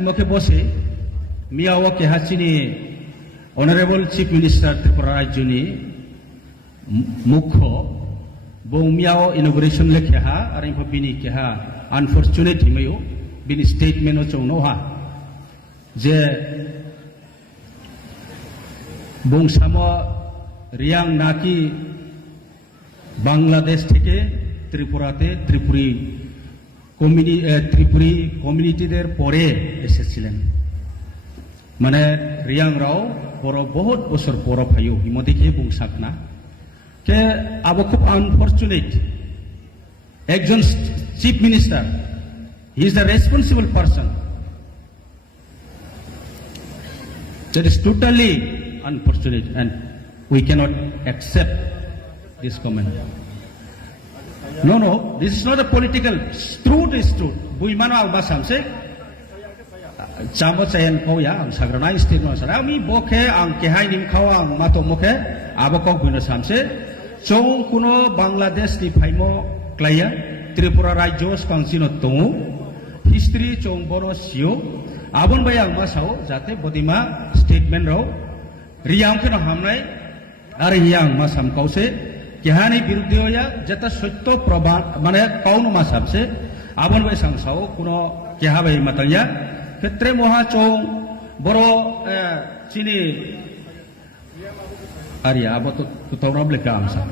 মুখে বসে মিয়াও কে Hasini honourable chief minister Tripura রাজ্যনি মুখ্য বৌ মিয়াও ইনগ্রেशन लेखे हा और इनफो बिनी के हा अनफॉर्चुनेट हिमयो बिनी स्टेटमेंट चौनो हा जे बुंसामो रियांग नाकी बांग्लादेश থেকে ত্রিপুরাতে ত্রিপুরি কমিউনিটিদের পরে এসেছিলেন মানে রিয়াং রাও বড় বহুত বছর পর ফাইও হিমদিকে বুংসাকনা কে আবো খুব আনফরচুনেট একজন chief minister he is the responsible person that is totally unfortunate and we can't accept this comment. No, this is not a political. Truth is truth. Buimano alba samse. Chamo chayan ko ya ang sagrana statement sa. Ami bokhe ang kehay nim khawa ang mato mokhe abakok buino samse. Chong kuno Bangladesh ni phaimo klaya Tripura rajyo kangsino tongu history chong boro sio abon bayang masao jate bodima statement ro riyang ke no hamnai ar yang masam kause কেহানি বিরুদ্ধে হইয়া যেটা সত্য প্রমাণ মানে কৌন মাস আছে আবন by সংসাও কোন কেহা by মাতাইয়া ক্ষেত্রে মহা চৌ বড় চিনি আরিয়া আবত তোরাব লেখা আমসা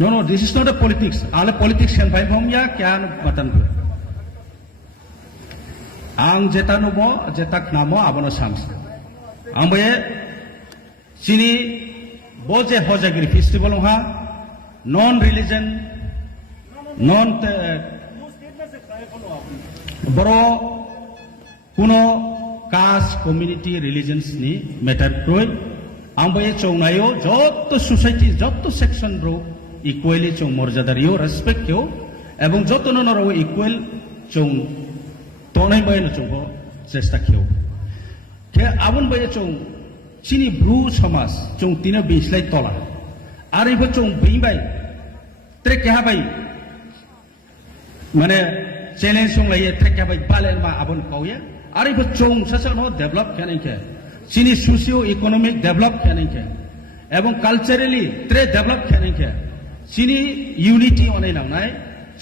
no this is not a politics আলে পলিটিক্স হেন ভাই ভমিয়া কেন মাতান আং যেটা নবো যেটা নামো আবন সামসা আমবে চিনি बोजे हजागिरी फेस्टिवल हा नॉन रिलीजन नॉन बड़ो कुनो कास्ट कम्युनिटी रिलीजन्स नि मैटर क्रोय आंबे चौनायो जत सोसाइटी जत सेक्शन रो इक्वली चौ मर्यादारियो रेस्पेक्ट यो एवं जत नरो इक्वल चौ तोनाय बायनो चौ चेष्टा खेव के आबन बाय चौ চিনি ব্রু সমাজ চং তিনো বিসলাই তলা আর ইবো চং বিবাই ত্রে কেহা বাই মানে চ্যালেঞ্জ সং লাইয়ে ত্রে কেহা বাই বালেন মা আবন কওয়া আর ইবো চং সোশ্যাল নো ডেভেলপ কেনকে চিনি সোশিও ইকোনমিক ডেভেলপ কেনকে এবং কালচারালি ত্রে ডেভেলপ কেনকে চিনি ইউনিটি অনে নাওনাই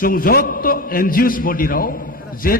চং যত এনজিওস বডি রাও যে